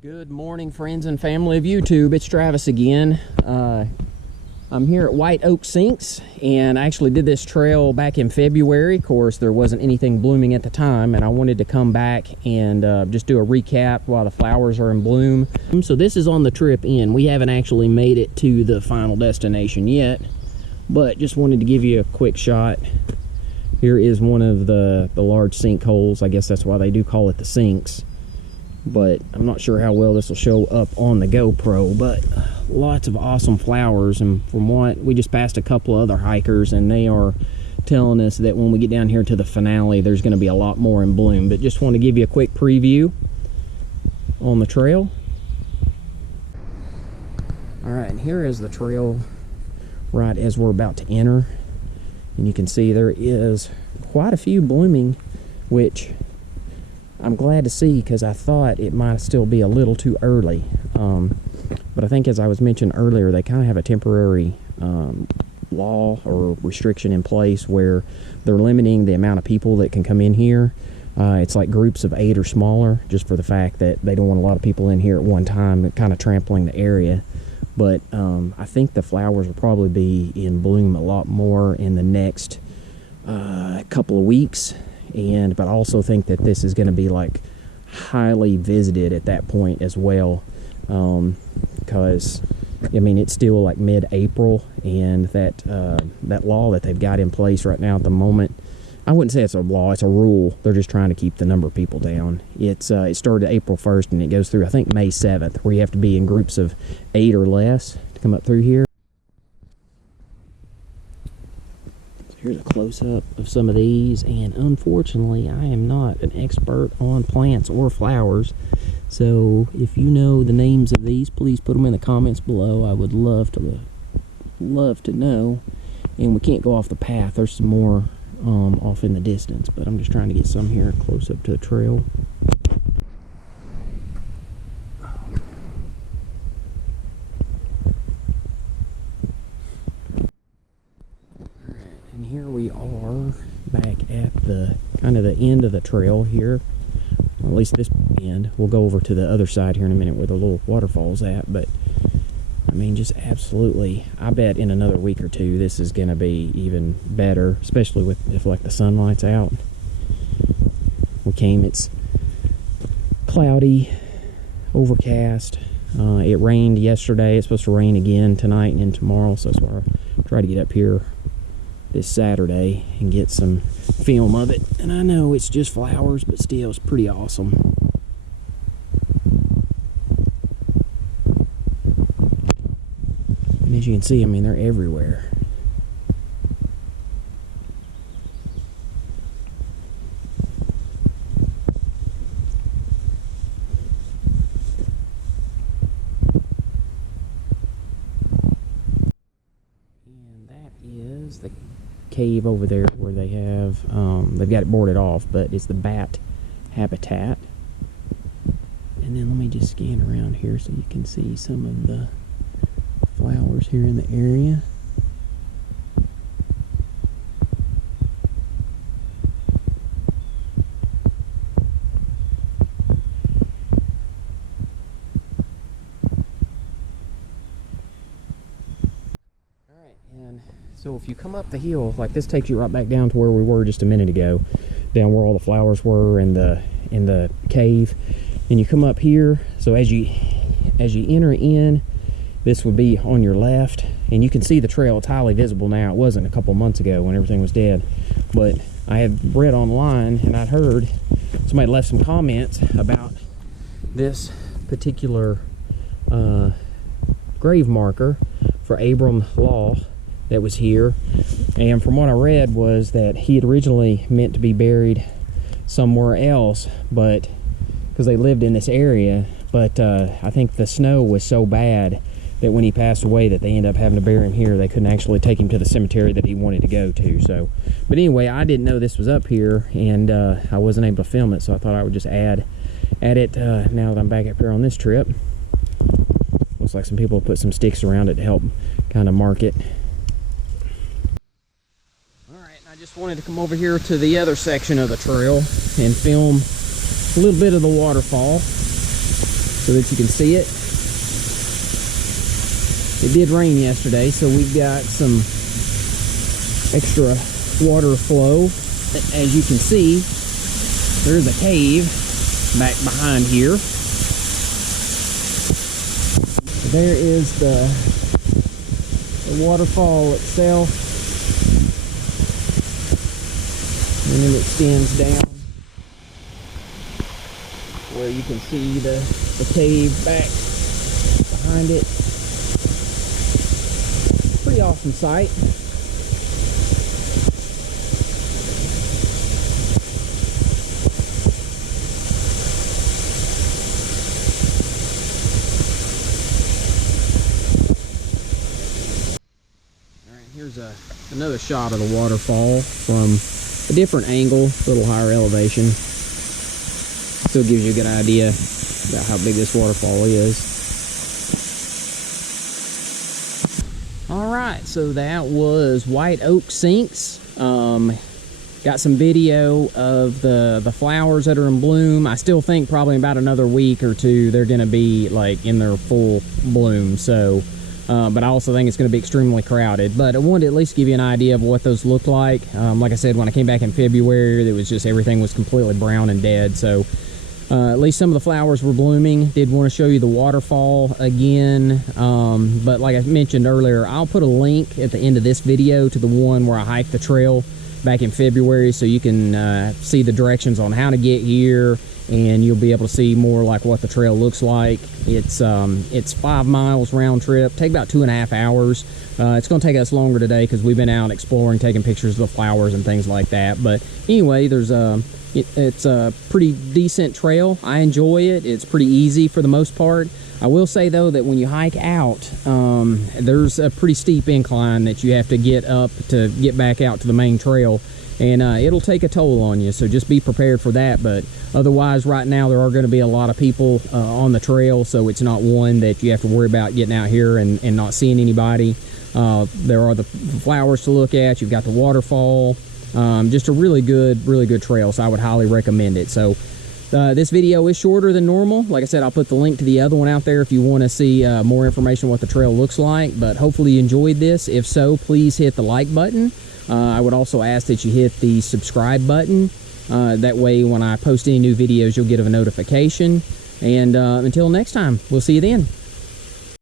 Good morning, friends and family of YouTube. It's Travis again. I'm here at Whiteoak SInks, and I actually did this trail back in February. Of course, there wasn't anything blooming at the time, and I wanted to come back and just do a recap while the flowers are in bloom. So this is on the trip in. We haven't actually made it to the final destination yet, but just wanted to give you a quick shot. Here is one of the large sinkholes. I guess that's why they do call it the sinks. But I'm not sure how well this will show up on the GoPro, but lots of awesome flowers. And from what we just passed a couple of other hikers, and they are telling us that when we get down here to the finale, there's going to be a lot more in bloom. But just want to give you a quick preview on the trail. All right, and here is the trail right as we're about to enter, and you can see there is quite a few blooming, which I'm glad to see, because I thought it might still be a little too early. But I think, as I was mentioned earlier, they kind of have a temporary law or restriction in place where they're limiting the amount of people that can come in here. It's like groups of 8 or smaller, just for the fact that they don't want a lot of people in here at one time, kind of trampling the area. But I think the flowers will probably be in bloom a lot more in the next couple of weeks. But I also think that this is going to be like highly visited at that point as well, because I mean, it's still like mid-April, and that law that they've got in place right now at the moment, I wouldn't say it's a law, it's a rule. They're just trying to keep the number of people down. It started April 1st and it goes through, I think, May 7th, where you have to be in groups of 8 or less to come up through here. Here's a close-up of some of these, and unfortunately I am not an expert on plants or flowers, so if you know the names of these, please put them in the comments below. I would love to know. And we can't go off the path, there's some more off in the distance, but I'm just trying to get some here close up to the trail. And here we are back at the kind of the end of the trail here, or at least this end. We'll go over to the other side here in a minute where the little waterfall's at, but I mean, just absolutely, I bet in another week or two this is going to be even better, especially if like the sunlight's out. It's cloudy, overcast. It rained yesterday. It's supposed to rain again tonight and tomorrow, so that's why I try to get up here this Saturday and get some film of it. And I know it's just flowers, but still, it's pretty awesome. And as you can see, I mean, they're everywhere. And that is the cave over there where they have they've got it boarded off, but it's the bat habitat. And then let me just scan around here so you can see some of the flowers here in the area. So if you come up the hill, like this takes you right back down to where we were just a minute ago, down where all the flowers were in the cave. And you come up here, so as you enter in, this would be on your left, and you can see the trail. It's highly visible now. It wasn't a couple months ago when everything was dead, but I had read online and I'd heard somebody left some comments about this particular grave marker for Abram Law that was here, and from what I read was that he had originally meant to be buried somewhere else, but because they lived in this area, but I think the snow was so bad that when he passed away that they ended up having to bury him here. They couldn't actually take him to the cemetery that he wanted to go to. So, but anyway, I didn't know this was up here, and I wasn't able to film it, so I thought I would just add it now that I'm back up here on this trip. Looks like some people put some sticks around it to help kind of mark it. Alright, I just wanted to come over here to the other section of the trail and film a little bit of the waterfall. so that you can see it. It did rain yesterday, so we've got some extra water flow. As you can see, there's a cave back behind here. There is the waterfall itself, and it extends down where you can see the cave back behind it. Pretty awesome sight. Here's another shot of the waterfall from a different angle, a little higher elevation. Still gives you a good idea about how big this waterfall is. Alright, so that was Whiteoak SInks. Got some video of the flowers that are in bloom. I still think probably in about another week or two they're going to be like in their full bloom. So but I also think it's going to be extremely crowded. But I wanted to at least give you an idea of what those look like. Like I said, when I came back in February, it was just everything was completely brown and dead. So at least some of the flowers were blooming. Did want to show you the waterfall again. But like I mentioned earlier, I'll put a link at the end of this video to the one where I hiked the trail back in February, so you can see the directions on how to get here, and you'll be able to see more like what the trail looks like. It's 5 miles round trip, take about 2.5 hours. It's going to take us longer today because we've been out exploring, taking pictures of the flowers and things like that. But anyway, there's it's a pretty decent trail. I enjoy it. It's pretty easy for the most part. I will say though that when you hike out, there's a pretty steep incline that you have to get up to get back out to the main trail, and it'll take a toll on you, so just be prepared for that. But otherwise, right now there are going to be a lot of people on the trail, so it's not one that you have to worry about getting out here and not seeing anybody. There are the flowers to look at. You've got the waterfall. Just a really good trail, so I would highly recommend it. So this video is shorter than normal. Like I said, I'll put the link to the other one out there if you want to see more information on what the trail looks like. But hopefully you enjoyed this. If so, please hit the like button. I would also ask that you hit the subscribe button. That way when I post any new videos, you'll get a notification. And until next time, we'll see you then.